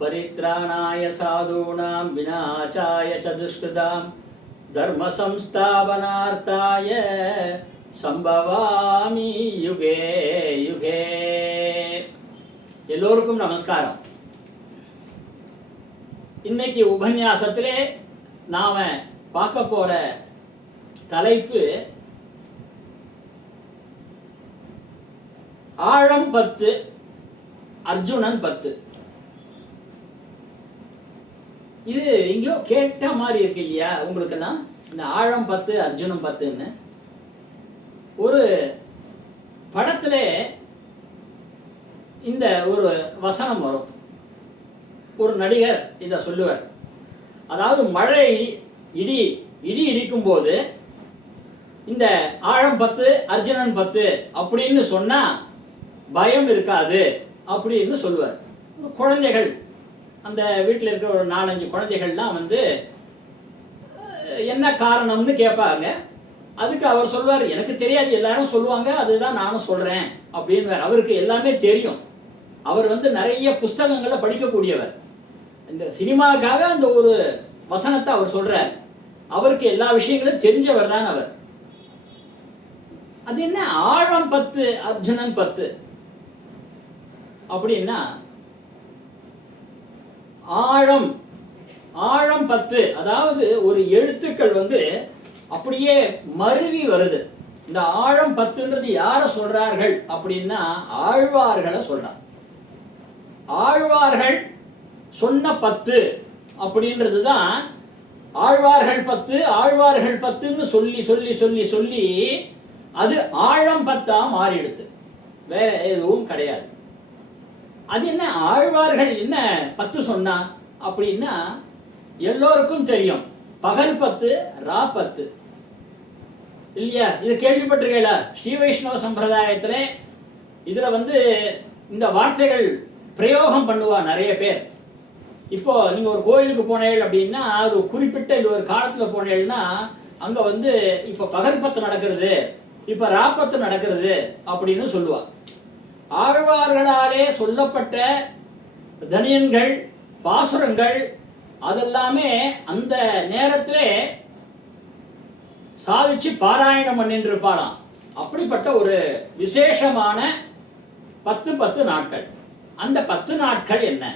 परित्राणाय साधूनां विनाशाय च दुष्कृतां धर्मसंस्थापनार्थाय சம்பவாமி யுகே யுகே எல்லோருக்கும் நமஸ்காரம் இன்னைக்கு உபன்யாசத்திலே நாம பார்க்க போற தலைப்பு ஆழம் பத்து அர்ஜுனன் பத்து இது எங்கேயோ கேட்ட மாதிரி இருக்கு இல்லையா? உங்களுக்கெல்லாம்? இந்த ஆழம் பத்து அர்ஜுனன் பத்துன்னு. ஒரு படத்துல இந்த ஒரு வசனம் வரும். ஒரு நடிகர் இதை சொல்லுவார். அதாவது மழை இடி இடி இடி இடிக்கும் போது இந்த ஆழம் பத்து அர்ஜுனன் பத்து அப்படின்னு சொன்னா பயம் இருக்காது அப்படின்னு சொல்லுவார். குழந்தைகள் அந்த வீட்டில் இருக்கிற ஒரு நாலஞ்சு குழந்தைகள்லாம் வந்து என்ன காரணம்னு கேட்பாங்க. அதுக்கு அவர் சொல்வார் எனக்கு தெரியாது எல்லாரும் சொல்லுவாங்க அதுதான் நானும் சொல்கிறேன் அப்படின்னு அவருக்கு எல்லாமே தெரியும். அவர் வந்து நிறைய புஸ்தகங்களை படிக்கக்கூடியவர். இந்த சினிமாவுக்காக அந்த ஒரு வசனத்தை அவர் சொல்கிறார் அவருக்கு எல்லா விஷயங்களும் தெரிஞ்சவர் தான் அவர். அது என்ன? ஆழம் பத்து அர்ஜுனன் பத்து. அப்படின்னா ஆழம். ஆழம் பத்து. அதாவது ஒரு எழுத்துக்கள் வந்து அப்படியே மருவி வருது. இந்த ஆழம் பத்துன்றது யாரை சொல்றார்கள் அப்படின்னா ஆழ்வார்களை சொல்றார். ஆழ்வார்கள் சொன்ன பத்து அப்படின்றது தான் ஆழ்வார்கள் பத்து ஆழ்வார்கள் பத்துன்னு சொல்லி சொல்லி சொல்லி சொல்லி அது ஆழம் பத்தா மாறிடுது. வேற எதுவும் கிடையாது. அது என்ன ஆழ்வார்கள் என்ன பத்து சொன்னா? அப்படின்னா எல்லோருக்கும் தெரியும். பகல் பத்து ரா பத்து. இல்லையா? இது கேள்விப்பட்டிருக்கீங்களா ஸ்ரீ வைஷ்ணவ சம்பிரதாயத்தில் இதில் வந்து இந்த வார்த்தைகள் பிரயோகம் பண்ணுவா நிறைய பேர். இப்போ நீங்கள் ஒரு கோயிலுக்கு போனேள் அப்படின்னா அது குறிப்பிட்ட இந்த ஒரு காலத்தில் போனேள்னா அங்கே வந்து இப்போ பகல் பத்து நடக்கிறது இப்போ ராப்பத்து நடக்கிறது அப்படின்னு சொல்லுவாள் ஆழ்வார்களாலே சொல்லப்பட்ட தனியன்கள் பாசுரங்கள் அதெல்லாமே அந்த நேரத்திலே சாதிச்சு பாராயணம் பண்ணிட்டு இருப்பாளாம் அப்படிப்பட்ட ஒரு விசேஷமான பத்து பத்து நாட்கள். அந்த பத்து நாட்கள் என்ன?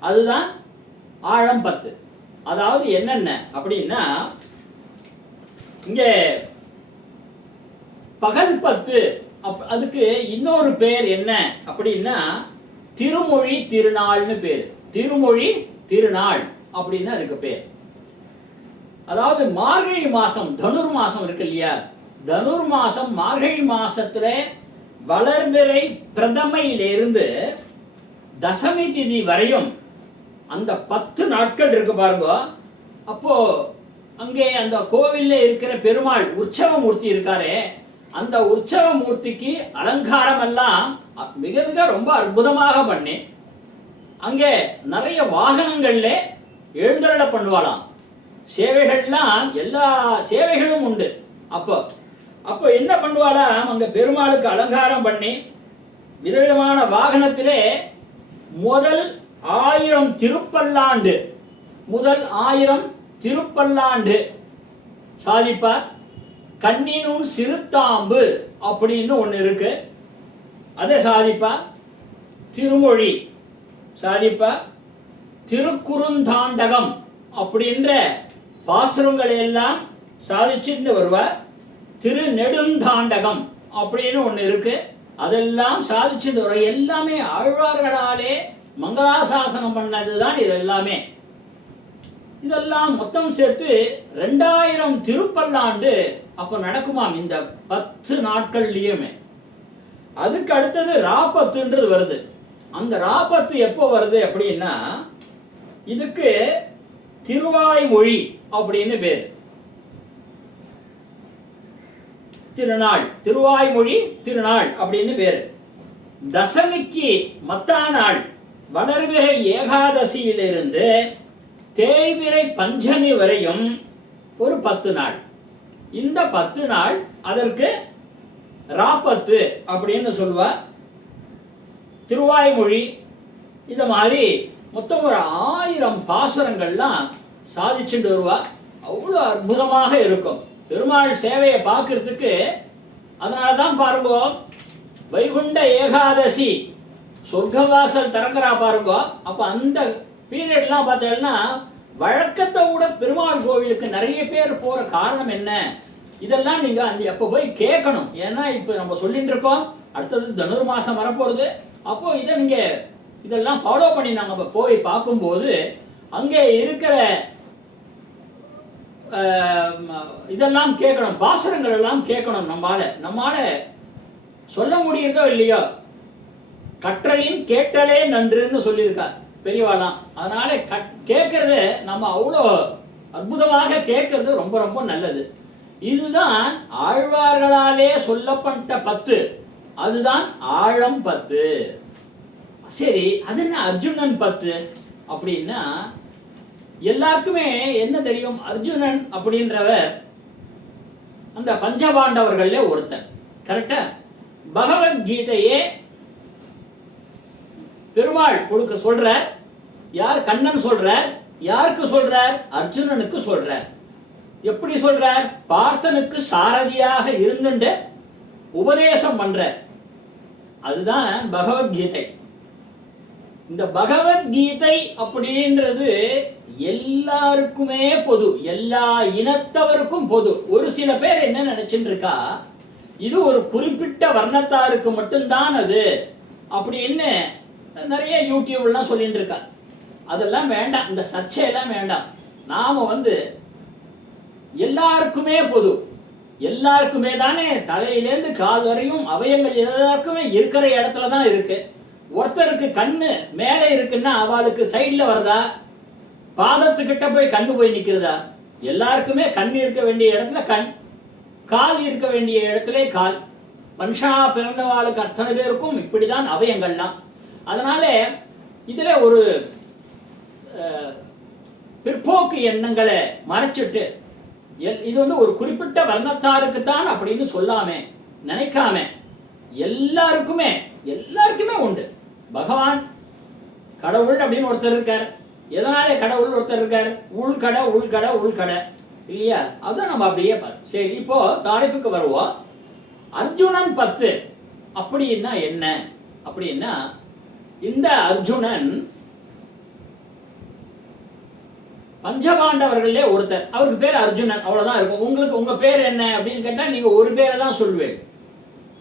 அதுதான் ஆழம் பத்து. அதாவது என்னென்ன? அப்படின்னா இங்கே பகல் பத்து அப் அதுக்கு இன்னொரு பேர் என்ன அப்படின்னா திருமொழி திருநாள்னு பேர். திருமொழி திருநாள் அப்படின்னு அதுக்கு பேர். அதாவது மார்கழி மாசம் தனுர் மாசம் இருக்கு இல்லையா? தனுர் மாசம் மார்கழி மாசத்துல வளர்பிறை பிரதமையிலிருந்து தசமி திதி வரையும் அந்த பத்து நாட்கள் இருக்கு பாருங்க. அப்போ அங்கே அந்த கோவில்ல இருக்கிற பெருமாள் உற்சவ மூர்த்தி இருக்காரே அந்த உற்சவ மூர்த்திக்கு அலங்காரம் எல்லாம் மிக மிக ரொம்ப அற்புதமாக பண்ணி. அங்கே நிறைய வாகனங்கள்ல எழுந்தருள பண்ணுவாளாம். சேவைகள்லாம் எல்லா சேவைகளும் உண்டு. அப்போ அப்போ என்ன பண்ணுவாளாம்? அங்க பெருமாளுக்கு அலங்காரம் பண்ணி. விதவிதமான வாகனத்திலே முதல் ஆயிரம் திருப்பல்லாண்டு முதல் ஆயிரம் திருப்பல்லாண்டு சாதிப்பார். கண்ணினும் சிறுத்தாம்பு அப்படின்னு ஒன்று இருக்கு. அதை சாதிப்பா? திருமொழி. சாதிப்பா? திருக்குறுந்தாண்டகம் அப்படின்ற பாசுரங்களை எல்லாம் சாதிச்சுட்டு வருவார் திருநெடுந்தாண்டகம் அப்படின்னு ஒன்று இருக்கு. அதெல்லாம் சாதிச்சுட்டு வர எல்லாமே ஆழ்வார்களாலே மங்களாசாசனம் பண்ணது தான் இது எல்லாமே இதெல்லாம் மொத்தம் சேர்த்து ரெண்டாயிரம் திருப்பல்லாண்டு அப்ப நடக்குமாம் இந்த பத்து நாட்கள்லயுமே? அதுக்கு அடுத்தது ராபத்துன்றது வருது. அந்த ராபத்து எப்போ வருது அப்படின்னா இதுக்கு திருவாய்மொழி அப்படின்னு பேர். திருநாள் திருவாய்மொழி திருநாள் அப்படின்னு பேர். தசமிக்கு மத்தா நாள் வளர்பிறை ஏகாதசியிலிருந்து தேய்பிறை பஞ்சமி வரையும் ஒரு பத்து நாள். இந்த பத்து நாள் அதற்கு ராப்பத்து அப்படின்னு சொல்லுவ. திருவாய்மொழி இந்த மாதிரி மொத்தம் ஒரு ஆயிரம் பாசுரங்கள்லாம் சாதிச்சுட்டு வருவா. அவ்வளோ அற்புதமாக இருக்கும். பெருமாள் சேவையை பார்க்கறதுக்கு அதனால தான் பாருங்க வைகுண்ட ஏகாதசி சொர்க்கவாசல் திறக்கிறா பாருங்க. அப்போ அந்த பீரியட்லாம் பார்த்தீங்கன்னா வழக்கத்தை விட பெருமாள் கோவிலுக்கு நிறைய பேர் போகிற காரணம் என்ன? இதெல்லாம் நீங்கள் அந்த எப்போ போய் கேட்கணும். ஏன்னா இப்போ நம்ம சொல்லிட்டு இருக்கோம் அடுத்தது தனுர் மாதம் வரப்போகிறது அப்போது இதை நீங்கள் இதெல்லாம் ஃபாலோ பண்ணி நாங்கள் போய் பார்க்கும்போது அங்கே இருக்கிற இதெல்லாம் கேட்கணும் பாசுரங்கள் எல்லாம் கேட்கணும் நம்மால். நம்மால சொல்ல முடியுதோ இல்லையோ? கற்றலின் கேட்டலே நன்றுன்னு சொல்லியிருக்கா பெரியவாளாம் அதனால கட் கேட்கறது நம்ம அவ்வளோ அற்புதமாக கேட்கறது ரொம்ப ரொம்ப நல்லது. இதுதான் ஆழ்வார்களாலே சொல்லப்பட்ட பத்து. அதுதான் ஆழம் பத்து. சரி அது என்ன அர்ஜுனன் பத்து? அப்படின்னா எல்லாருக்குமே என்ன தெரியும்? அர்ஜுனன் அப்படின்றவர் அந்த பஞ்சபாண்டவர்கள்ல ஒருத்தன். கரெக்டா? பகவத்கீதையே பெருமாள் கொடுக்க சொல்ற யார் கண்ணன் சொல்ற யாருக்கு சொல்ற அர்ஜுனனுக்கு சொல்ற. எப்படி சொல்ற? பார்த்தனுக்கு சாரதியாக இருந்துட்டு உபதேசம் பண்ற. அதுதான் பகவத்கீதை. இந்த பகவத்கீதை அப்படின்றது எல்லாருக்குமே பொது எல்லா இனத்தவருக்கும் பொது. ஒரு சில பேர் என்ன நினைச்சுட்டு இருக்கா இது ஒரு குறிப்பிட்ட வர்ணத்தாருக்கு மட்டும்தான் அது. அப்படின்னு நிறைய யூடியூப்லாம் சொல்லிட்டு இருக்கா அதெல்லாம் வேண்டாம். இந்த சர்ச்சையெல்லாம் வேண்டாம். நாம வந்து எல்லாருக்குமே பொது. எல்லாருக்குமே தானே தலையிலேருந்து கால் வரையும் அவயங்கள் எல்லாருக்குமே இருக்கிற இடத்துல தான் இருக்கு. ஒருத்தருக்கு கண்ணு மேலே இருக்குன்னா அவளுக்கு சைடில் வருதா? பாதத்துக்கிட்ட போய் கண்ணு போய் நிற்கிறதா எல்லாருக்குமே கண் இருக்க வேண்டிய இடத்துல கண். கால் இருக்க வேண்டிய இடத்துல கால். மனுஷனா பிறந்தவாளுக்கு அத்தனை பேருக்கும் இப்படிதான் அவயங்கள்லாம். அதனால இதில் ஒரு பிற்போக்கு எண்ணங்களை மறைச்சிட்டு எல்- இது வந்து ஒரு குறிப்பிட்ட வர்ணத்தாருக்கு தான் அப்படின்னு சொல்லாம நினைக்காம எல்லாருக்குமே எல்லாருக்குமே உண்டு. பகவான் கடவுள் அப்படின்னு ஒருத்தர் இருக்கார். எதனாலே கடவுள் ஒருத்தர் இருக்கார்? உள்கடை உள்கடை உள்கடை. இல்லையா? அதான் நம்ம அப்படியே சரி இப்போ தலைப்புக்கு வருவோம். அர்ஜுனன் பத்து அப்படின்னா என்ன? அப்படின்னா இந்த அர்ஜுனன் பஞ்சபாண்டவர்களே ஒருத்தர். அவருக்கு பேர் அர்ஜுனன். அவ்வளவுதான் இருக்கும். உங்களுக்கு உங்க பேர் என்ன அப்படின்னு கேட்டால் நீங்க ஒரு பேரை தான் சொல்வேன்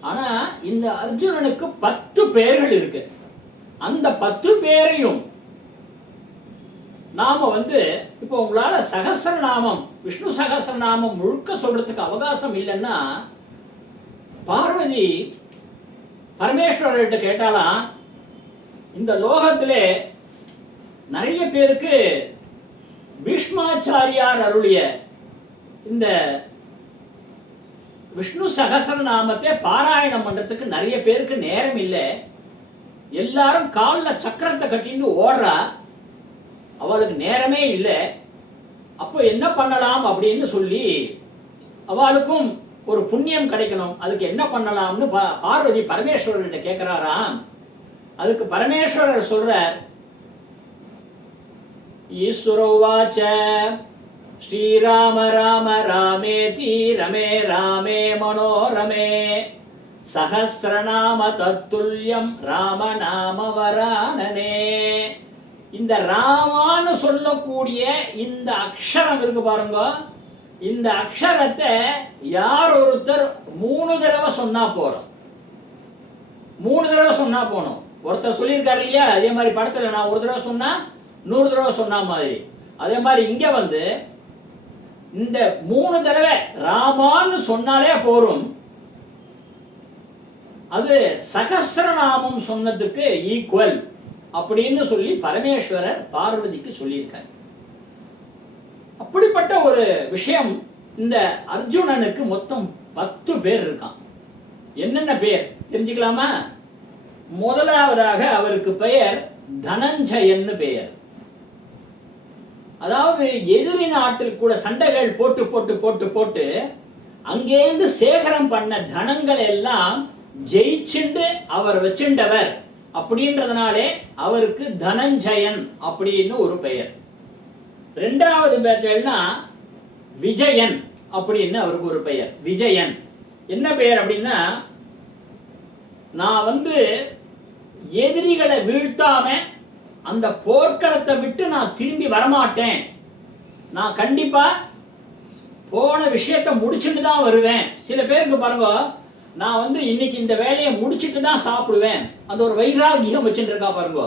ஆனா இந்த அர்ஜுனனுக்கு பத்து பேர்கள் இருக்கு. அந்த பத்து பேரையும் நாம வந்து இப்போ உங்களால சகஸ்ரநாமம் விஷ்ணு சகஸ்ரநாமம் முழுக்க சொல்றதுக்கு அவகாசம் இல்லைன்னா பார்வதி பரமேஸ்வரர்கிட்ட கேட்டாலாம் இந்த லோகத்திலே நிறைய பேருக்கு பீஷ்மாச்சாரியார் அருளிய இந்த விஷ்ணு சகசரநாமத்தை பாராயணம் பண்றதுக்கு நிறைய பேருக்கு நேரம் இல்லை. எல்லாரும் காலில் சக்கரத்தை கட்டின்னு ஓடுறா. அவளுக்கு நேரமே இல்லை. அப்போ என்ன பண்ணலாம் அப்படின்னு சொல்லி அவளுக்கும் ஒரு புண்ணியம் கிடைக்கணும். அதுக்கு என்ன பண்ணலாம்னு பார்வதி பரமேஸ்வரர்கிட்ட கேட்குறாராம் அதுக்கு பரமேஸ்வரர் சொல்றார் ஈஸ்வரோவாச்ச ஸ்ரீராம ராம ராமே ரமே ராமே மனோரமே சகசிரநாம தத்துல்யம் ராமநாம வரானனே இந்த ராமான்னு சொல்லக்கூடிய இந்த அக்ஷரம் இருக்கு பாருங்க. இந்த அக்ஷரத்தை யார் ஒருத்தர் மூணு தடவை சொன்னா போறோம். மூணு தடவை சொன்னா போகணும் ஒருத்தர் சொல்லியிருக்காரு இல்லையா? அதே மாதிரி படத்தில் நான் ஒரு தடவை சொன்னால் நூறு தடவை சொன்ன மாதிரி. அதே மாதிரி இங்கே வந்து இந்த மூணு தடவை ராமான்னு சொன்னாலே போரும். அது சகஸ்ரநாமம் சொன்னதுக்கு ஈக்குவல் அப்படின்னு சொல்லி பரமேஸ்வரர் பார்வதிக்கு சொல்லியிருக்கார். அப்படிப்பட்ட ஒரு விஷயம் இந்த அர்ஜுனனுக்கு மொத்தம் பத்து பேர் இருக்கான். என்னென்ன பேர்? தெரிஞ்சுக்கலாமா? முதலாவதாக அவருக்கு பெயர் தனஞ்சயன்னு பெயர். அதாவது எதிரி நாட்டில் கூட சண்டைகள் போட்டு போட்டு போட்டு போட்டு அங்கேருந்து சேகரம் பண்ண தனங்கள் எல்லாம் ஜெயிச்சுண்டு அவர் வச்சுண்டவர். அப்படின்றதுனாலே அவருக்கு தனஞ்சயன் அப்படின்னு ஒரு பெயர். ரெண்டாவது பேர்னா விஜயன் அப்படின்னு அவருக்கு ஒரு பெயர். விஜயன். என்ன பெயர் அப்படின்னா நான் வந்து எதிரிகளை வீழ்த்தாம அந்த போர்க்களத்தை விட்டு நான் திரும்பி வரமாட்டேன். நான் கண்டிப்பா போன விஷயத்தை முடிச்சுட்டு தான் வருவேன். சில பேருக்கு பாருங்க நான் வந்து இன்னைக்கு இந்த வேலையை முடிச்சுட்டு தான் சாப்பிடுவேன். அந்த ஒரு வைராகியம் வச்சுட்டு இருக்கா பாருங்க.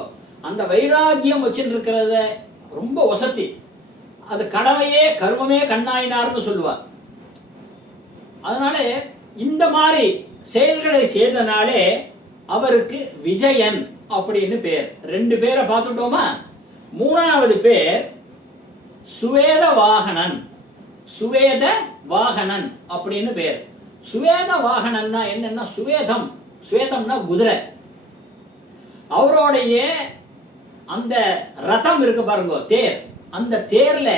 அந்த வைராக்கியம் வச்சுட்டு இருக்கிறத ரொம்ப வசதி. அது கடமையே கர்மமே கண்ணாயினார்னு சொல்லுவார். அதனால இந்த மாதிரி செயல்களை செய்தனாலே அவருக்கு விஜயன் அப்படின்னு பேர். ரெண்டு பேரை பார்த்துட்டோமா? மூணாவது பேர் சுவேத வாகனன் சுவேத வாகனன் அப்படின்னு பேர். சுவேத வாகனன்னா என்னன்னா சுவேதம். சுவேதம்னா குதிரை. அவருடைய அந்த ரதம் இருக்கு பாருங்க தேர். அந்த தேர்ல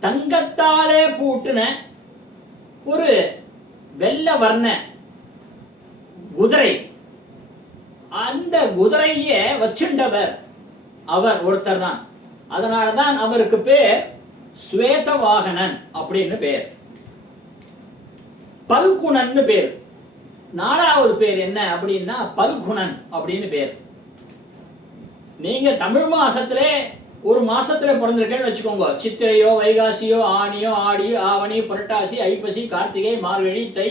தங்கத்தாலே பூட்டின ஒரு வெள்ளை வர்ண குதிரை. அந்த குதிரையே வச்சுண்டவர் அவர் ஒருத்தர் தான் அதனால தான் அவருக்கு பேர் ஸ்வேத வாகனன் அப்படின்னு பேர். பல்குணன்னு பேர். நாலாவது பேர் என்ன அப்படின்னா பல்குணன் அப்படின்னு பேர். நீங்க தமிழ் மாசத்திலே ஒரு மாசத்துல பிறந்திருக்கேன்னு வச்சுக்கோங்க. சித்திரையோ வைகாசியோ ஆணியோ ஆடியோ ஆவணி புரட்டாசி ஐப்பசி கார்த்திகை மார்கழி தை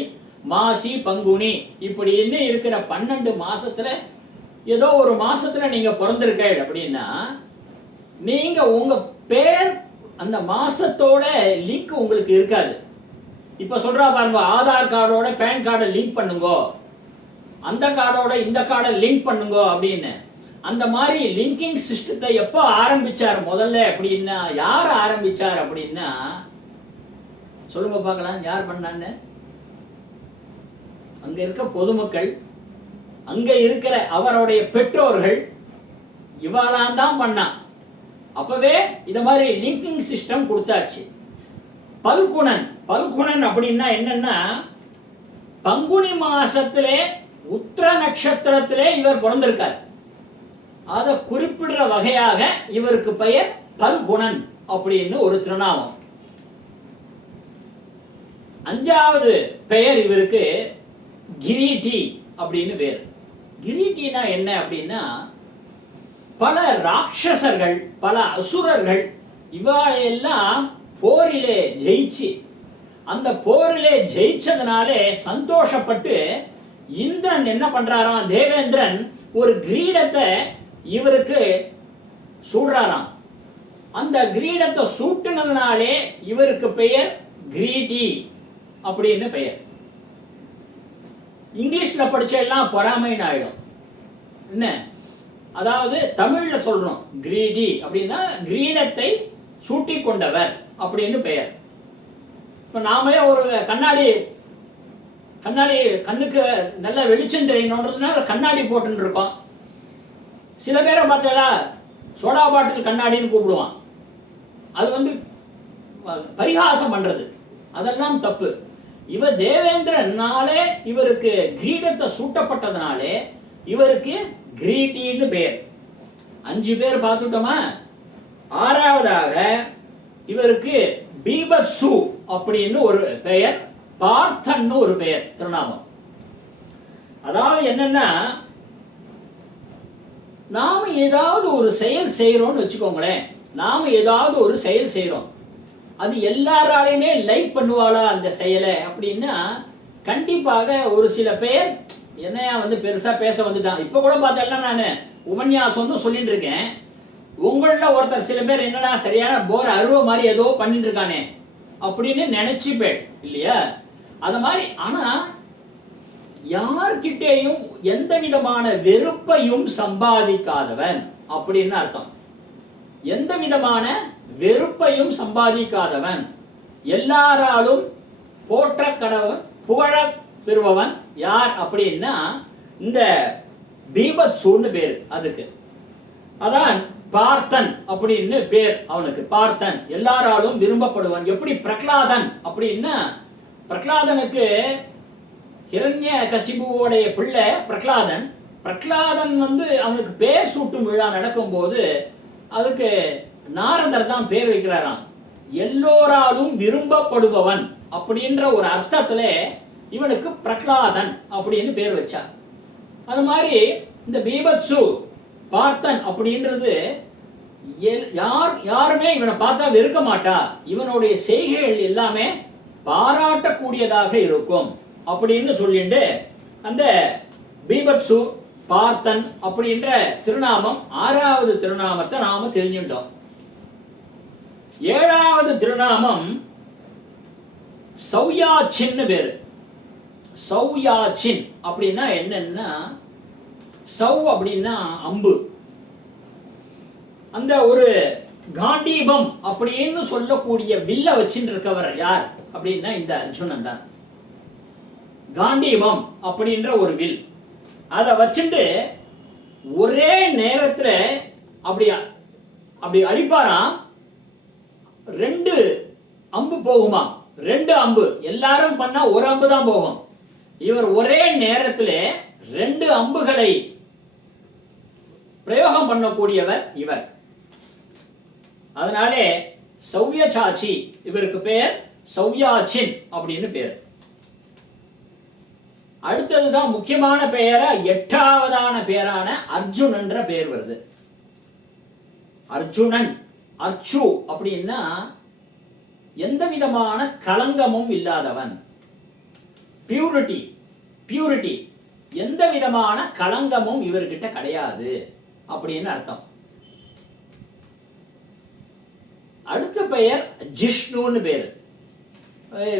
மாசி பங்குனி. இப்படின்னு இருக்கிற பன்னெண்டு மாசத்துல ஏதோ ஒரு மாசத்துல நீங்க பிறந்திருக்க அப்படின்னா நீங்க உங்க பேர் அந்த மாசத்தோட லிங்க் உங்களுக்கு இருக்காது. இப்ப சொல்றா பாருங்க ஆதார் கார்டோட பேன் கார்டை லிங்க் பண்ணுங்க. அந்த கார்டோட இந்த கார்டை லிங்க் பண்ணுங்க அப்படின்னு. அந்த மாதிரி லிங்கிங் சிஸ்டத்தை எப்போ ஆரம்பிச்சார் முதல்ல அப்படின்னா யார் ஆரம்பிச்சார் அப்படின்னா சொல்லுங்க பார்க்கலாம் யார் பண்ணான்னு அங்க இருக்க பொதுமக்கள் அங்க இருக்கிற அவருடைய பெற்றோர்கள் இவாளான் தான் பண்ணா. அப்பவே இந்த மாதிரி லிங்கிங் சிஸ்டம் கொடுத்தாச்சு. பல்குணன் பல்குணன் அப்படின்னா என்னன்னா பங்குனி மாசத்திலே உத்திர நட்சத்திரத்திலே இவர் பிறந்திருக்கார். அதை குறிப்பிடுற வகையாக இவருக்கு பெயர் பல்குணன் அப்படின்னு ஒரு திருநாமம். அஞ்சாவது பெயர் இவருக்கு கிரீட்டி அப்படின்னு பேர் கிரீட்டினா என்ன அப்படின்னா பல ராட்சசர்கள் பல அசுரர்கள் இவாளையெல்லாம் போரிலே ஜெயிச்சு அந்த போரிலே ஜெயிச்சதுனாலே சந்தோஷப்பட்டு இந்திரன் என்ன பண்றாராம் தேவேந்திரன் ஒரு கிரீடத்தை இவருக்கு சூடுறாராம். அந்த கிரீடத்தை சூட்டுனதுனாலே இவருக்கு பெயர் கிரீடி அப்படின்னு பெயர். இங்கிலீஷில் படித்த எல்லாம் பொறாமைன்னு ஆயிடும். என்ன? அதாவது தமிழில் சொல்கிறோம் கிரீடி அப்படின்னா கிரீடத்தை சூட்டி கொண்டவர் அப்படின்னு பெயர். இப்போ நாமளே ஒரு கண்ணாடி கண்ணாடி கண்ணுக்கு நல்ல வெளிச்சம் தெரியணுன்றதுனால கண்ணாடி போட்டுன்னு இருக்கோம். சில பேரை பார்த்தா சோடா பாட்டில் கண்ணாடின்னு கூப்பிடுவான். அது வந்து பரிகாசம் பண்ணுறது அதெல்லாம் தப்பு. இவர் தேவேந்திரனாலே இவருக்கு கிரீடத்தை சூட்டப்பட்டதுனாலே இவருக்கு கிரீட்டின்னு பேர். அஞ்சு பேர் பார்த்துட்டோமா? ஆறாவதாக இவருக்கு பீபத்சு அப்படின்னு ஒரு பெயர் பார்த்தன்னு ஒரு பெயர் திருநாமம். அதாவது என்னன்னா நாம் ஏதாவது ஒரு செயல் செய்கிறோம்னு வச்சுக்கோங்களேன். நாம் ஏதாவது ஒரு செயல் செய்கிறோம் அது எல்லாராலையுமே லைக் பண்ணுவாளா அந்த செயலை அப்படின்னா கண்டிப்பாக ஒரு சில பேர் என்னையா வந்து பெருசா பேச வந்துட்டான். இப்போ கூட பார்த்தேன்னா நான் உபன்யாசம் வந்து சொல்லிட்டு இருக்கேன். உங்களில் ஒருத்தர் சில பேர் என்னடா சரியான போர் அருவ மாதிரி ஏதோ பண்ணிட்டு இருக்கானே அப்படின்னு நினைச்சுப்பேன். இல்லையா? அது மாதிரி ஆனா யார்கிட்டேயும் எந்த விதமான வெறுப்பையும் சம்பாதிக்காதவன் அப்படின்னு அர்த்தம். எந்த விதமான வெறுப்பையும் சம்பாதிக்காதவன். எல்லாராலும் போற்ற கடவன் புகழ பெறுபவன் யார் அப்படின்னா இந்த பீபத்சூன்னு பேர் அதுக்கு. அதான் பார்த்தன் அப்படின்னு பேர் அவனுக்கு. பார்த்தன் எல்லாராலும் விரும்பப்படுவன். எப்படி பிரகலாதன் அப்படின்னா பிரகலாதனுக்கு ஹிரண்ய கசிபுவோடைய பிள்ளை பிரகலாதன். பிரகலாதன் வந்து அவனுக்கு பேர் சூட்டும் விழா நடக்கும்போது அதுக்கு நாரதர் தான் பேர் வைக்கிறாராம். எல்லோராலும் விரும்பப்படுபவன் அப்படின்ற ஒரு அர்த்தத்துல இவனுக்கு பிரகலாதன் அப்படின்னு பேர் வச்சார். அது மாதிரி இந்த பீபத்சு பார்த்தன் அப்படின்றது எல்- யார் யாருமே இவனை பார்த்தா வெறுக்க மாட்டா. இவனுடைய செய்கைகள் எல்லாமே பாராட்டக்கூடியதாக இருக்கும் அப்படின்னு சொல்லிட்டு அந்த பீபத்சு பார்த்தன் அப்படின்ற திருநாமம் ஆறாவது திருநாமத்தை நாம தெரிஞ்சுட்டோம் ஏழாவது திருநாமம் சௌயாச்சின்னு பேரு. சௌயாச்சின் அப்படின்னா என்னன்னா சௌ அப்படின்னா அம்பு. அந்த ஒரு காண்டீபம் அப்படின்னு சொல்லக்கூடிய வில்ல வச்சுட்டு இருக்கவர் யார் அப்படின்னா இந்த அர்ஜுனன் தான். காண்டீபம் அப்படின்ற ஒரு வில். அதை வச்சுட்டு ஒரே நேரத்துல அப்படியா அப்படி அடிப்பாராம் ரெண்டு அம்பு போகுமா? ரெண்டு அம்பு. எல்லாரும் பண்ணா ஒரு அம்பு தான் போகும். இவர் ஒரே நேரத்தில் ரெண்டு அம்புகளை பிரயோகம் பண்ணக்கூடியவர் இவர். அதனாலே சௌயசாச்சி இவருக்கு பெயர் சௌயாச்சின் அப்படின்னு பேர். அடுத்ததுதான் முக்கியமான பெயரா எட்டாவதான பெயரான அர்ஜுன் என்ற பெயர் வருது. அர்ஜுனன். அர்ச்சு அப்படின்னா எந்த விதமான களங்கமும் இல்லாதவன். பியூரிட்டி பியூரிட்டி எந்த விதமான களங்கமும் இவர்கிட்ட கிடையாது அப்படின்னு அர்த்தம். அடுத்த பெயர் ஜிஷ்ணுன்னு பேர்.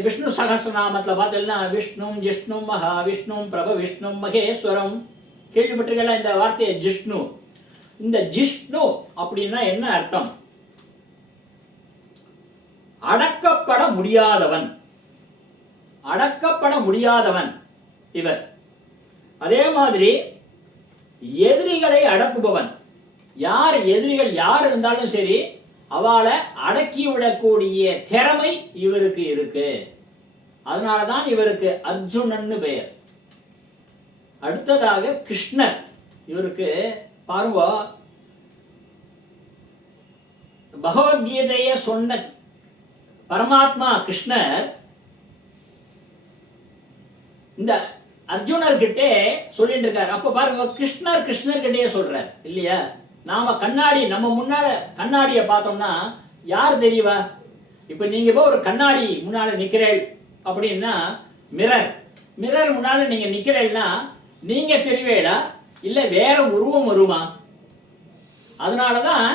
விஷ்ணு சகசிரநாமத்தில் பார்த்தீங்கன்னா விஷ்ணும் ஜிஷ்ணும் மகா விஷ்ணும் பிரப விஷ்ணும் மகேஸ்வரம். கேள்விப்பட்டிருக்கல இந்த வார்த்தையை ஜிஷ்ணு? இந்த ஜிஷ்ணு அப்படின்னா என்ன அர்த்தம்? அடக்கப்பட முடியாதவன். அடக்கப்பட முடியாதவன் இவர். அதே மாதிரி எதிரிகளை அடக்குபவன். யார் எதிரிகள் யார் இருந்தாலும் சரி அவளை அடக்கி விடக்கூடிய திறமை இவருக்கு இருக்கு. அதனால தான் இவருக்கு அர்ஜுனன்னு பெயர். அடுத்ததாக கிருஷ்ணர். இவருக்கு பாருங்க பகவத்கீதையை சொன்ன பரமாத்மா கிருஷ்ணர் இந்த அர்ஜுனர்கிட்டே சொல்லிட்டு இருக்காரு அப்ப பாருங்க கிருஷ்ணர் கிருஷ்ணர்கிட்டயே சொல்றார். இல்லையா? நாம கண்ணாடி நம்ம முன்னால கண்ணாடியை பார்த்தோம்னா யார் தெரியவா? இப்ப நீங்க இப்போ ஒரு கண்ணாடி முன்னால நிக்கிறேள் அப்படின்னா மிரர். மிரர் முன்னால நீங்க நிக்கிறேன்னா நீங்க தெரியவேடா இல்ல வேற உருவம் வருமா? அதனாலதான்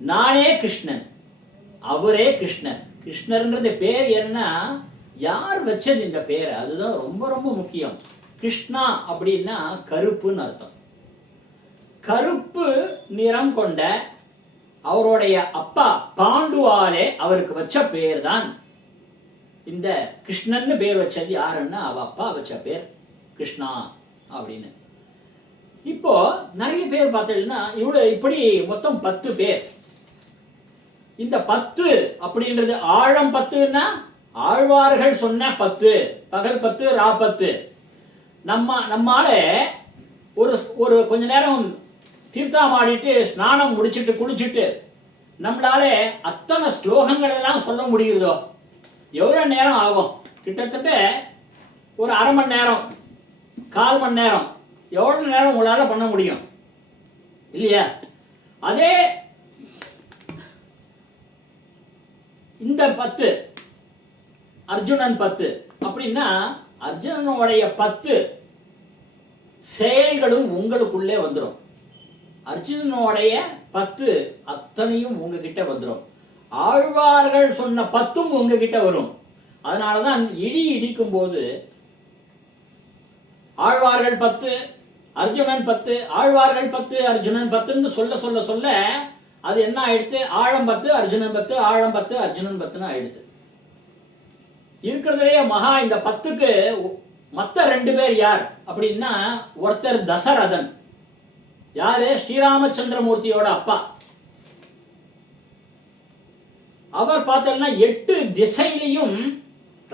நானே கிருஷ்ணன் அவரே கிருஷ்ணன். கிருஷ்ணர்ன்றது பேர் என்ன யார் வச்சது இந்த பேரை? அதுதான் ரொம்ப ரொம்ப முக்கியம். கிருஷ்ணா அப்படின்னா கருப்புன்னு அர்த்தம். கருப்பு நிறம் கொண்ட அவருடைய அப்பா பாண்டுவாலே அவருக்கு வச்ச பேர் தான் இந்த கிருஷ்ணன்னு பேர் வச்சது யாருன்னா அவ அப்பா வச்ச பேர் கிருஷ்ணா அப்படின்னு. இப்போ நிறைய பேர் பார்த்தீங்கன்னா இவ்வளோ இப்படி மொத்தம் பத்து பேர். இந்த பத்து அப்படின்றது ஆழம் பத்துன்னா ஆழ்வார்கள் சொன்ன பத்து பகல் பத்து ரா பத்து. நம்ம நம்மால ஒரு ஒரு கொஞ்ச நேரம் தீர்த்தாமாடிட்டு ஸ்நானம் முடிச்சுட்டு குளிச்சுட்டு நம்மளால அத்தனை ஸ்லோகங்கள் எல்லாம் சொல்ல முடியுதோ? எவ்வளோ நேரம் ஆகும்? கிட்டத்தட்ட ஒரு அரை மணி நேரம் கால் மணி நேரம். எவ்வளோ நேரம் உங்களால் பண்ண முடியும்? இல்லையா? அதே இந்த பத்து அர்ஜுனன் பத்து. அப்படின்னா அர்ஜுனனுடைய பத்து செயல்களும் உங்களுக்குள்ளே வந்துடும் அர்ஜுனனுடைய பத்து அத்தனையும் உங்ககிட்ட வந்துடும் ஆழ்வார்கள் சொன்ன பத்தும் உங்ககிட்ட வரும். அதனால தான் இடி இடிக்கும் போது ஆழ்வார்கள் பத்து அர்ஜுனன் பத்து ஆழ்வார்கள் பத்து அர்ஜுனன் பத்துன்னு சொல்ல சொல்ல சொல்ல அது என்ன ஆயிடுத்து? ஆழம் பத்து அர்ஜுனன் பத்து ஆழம் பத்து அர்ஜுனன் பத்துன்னு ஆயிடுத்து. இருக்கிறதுலேயே மகா இந்த பத்துக்கு மற்ற ரெண்டு பேர் யார்? அப்படின்னா ஒருத்தர் தசரதன். யாரு? ஸ்ரீராமச்சந்திரமூர்த்தியோட அப்பா. அவர் பார்த்தோம்னா எட்டு திசையிலையும்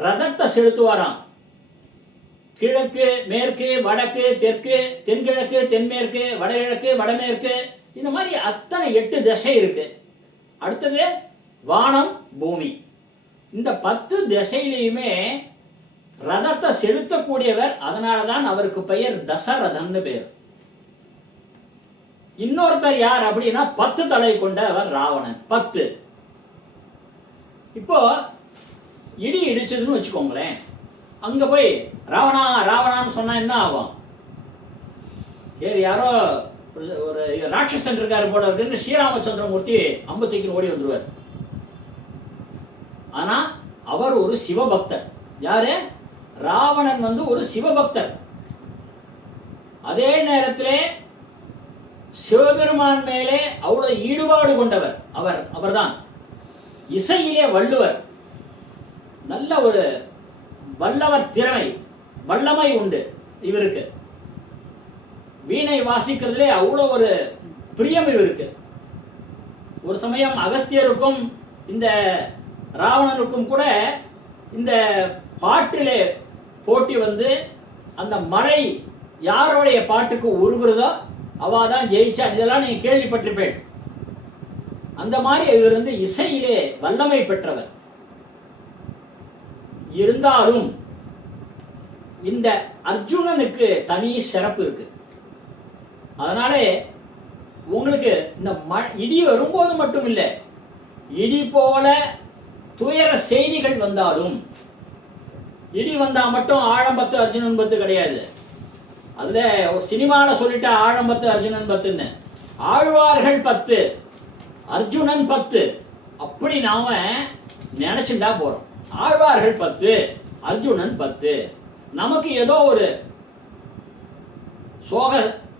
ரதத்தை செலுத்துவாராம். கிழக்கு மேற்கு வடக்கு தெற்கு தென்கிழக்கு தென்மேற்கு வடகிழக்கு வடமேற்கு இந்த மாதிரி அத்தனை எட்டு திசை இருக்கு. அடுத்தது வானம் பூமி. இந்த பத்து திசையிலையுமே ரதத்தை செலுத்தக்கூடியவர் அதனால தான் அவருக்கு பெயர் தசரதன்னு பேர். இன்னொருத்தர் யார் அப்படின்னா பத்து தலை கொண்டவர் ராவணன். பத்து. இப்போ இடி இடிச்சதுன்னு வச்சுக்கோங்களேன். அங்க போய் ராவணா ராவணான்னு சொன்னா என்ன ஆகும்? சரி யாரோ ஒரு- ராட்சசன் இருக்காரு போல இருக்குன்னு ஸ்ரீராமச்சந்திரமூர்த்தி அம்பத்திக்கு ஓடி வந்துருவார். ஆனா அவர் ஒரு சிவபக்தர். யாரு? ராவணன் வந்து ஒரு சிவபக்தர். அதே நேரத்திலே சிவபெருமான் மேலே அவ்வளவு ஈடுபாடு கொண்டவர். அவர் அவர்தான். இசையிலே வள்ளுவர். நல்ல ஒரு வல்லவர் திறமை வல்லமை உண்டு இவருக்கு. வீணை வாசிக்கிறதுலே அவ்வளோ ஒரு பிரியம் இருக்கு ஒரு சமயம் அகஸ்தியருக்கும் இந்த ராவணனுக்கும் கூட இந்த பாட்டிலே போட்டி வந்து அந்த மழை யாருடைய பாட்டுக்கு உருகுறதோ அவா தான் ஜெயிச்சா இதெல்லாம் நீங்க கேள்விப்பட்டிருப்பேன். அந்த மாதிரி இவர் வந்து இசையிலே வல்லமை பெற்றவர். இருந்தாலும் இந்த அர்ஜுனனுக்கு தனி சிறப்பு இருக்கு. அதனாலே உங்களுக்கு இந்த ம இடி வரும்போது மட்டும் இல்லை இடி போல துயர செய்திகள் வந்தாலும் இடி வந்தால் மட்டும் ஆழம்பத்து அர்ஜுனன் பத்து கிடையாது. அதில் ஒரு சினிமாவில் சொல்லிட்டா ஆழம்பத்து அர்ஜுனன் பத்துன்னு. ஆழ்வார்கள் பத்து அர்ஜுனன் பத்து. அப்படி நாம நினச்சிண்டா போகிறோம் ஆழ்வார்கள் பத்து அர்ஜுனன் பத்து. நமக்கு ஏதோ ஒரு சோக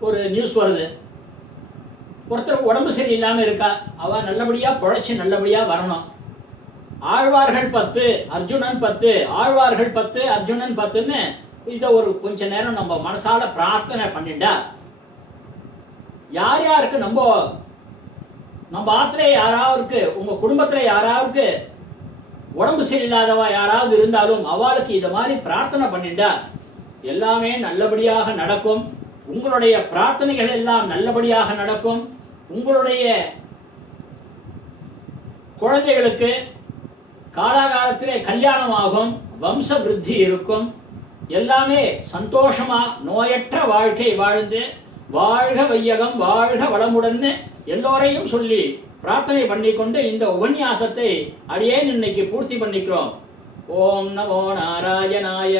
ஒரு நியூஸ் வருது. ஒருத்தருக்கு உடம்பு சரியில்லாம இருக்கா? அவன் நல்லபடியாக பிழைச்சி நல்லபடியாக வரணும். ஆழ்வார்கள் பத்து அர்ஜுனன் பத்து ஆழ்வார்கள் பத்து அர்ஜுனன் பத்துன்னு இதை ஒரு கொஞ்ச நேரம் நம்ம மனசால பிரார்த்தனை பண்ணிட்டா யார் யாருக்கு நம்ம நம்ம ஆத்துல யாராவதுக்கு உங்க குடும்பத்துல யாராவதுக்கு உடம்பு சரியில்லாதவா யாராவது இருந்தாலும் அவளுக்கு இதை மாதிரி பிரார்த்தனை பண்ணிட்டா எல்லாமே நல்லபடியாக நடக்கும். உங்களுடைய பிரார்த்தனைகள் எல்லாம் நல்லபடியாக நடக்கும். உங்களுடைய குழந்தைகளுக்கு காலாகாலத்திலே கல்யாணம் ஆகும் வம்ச விருத்தி இருக்கும். எல்லாமே சந்தோஷமா நோயற்ற வாழ்க்கை வாழ்ந்து வாழ்க வையகம் வாழ்க வளமுடன் எல்லோரையும் சொல்லி பிரார்த்தனை பண்ணிக்கொண்டு இந்த உபன்யாசத்தை அடியேன் இன்னைக்கு பூர்த்தி பண்ணிக்கிறோம். ஓம் நமோ நாராயணாய.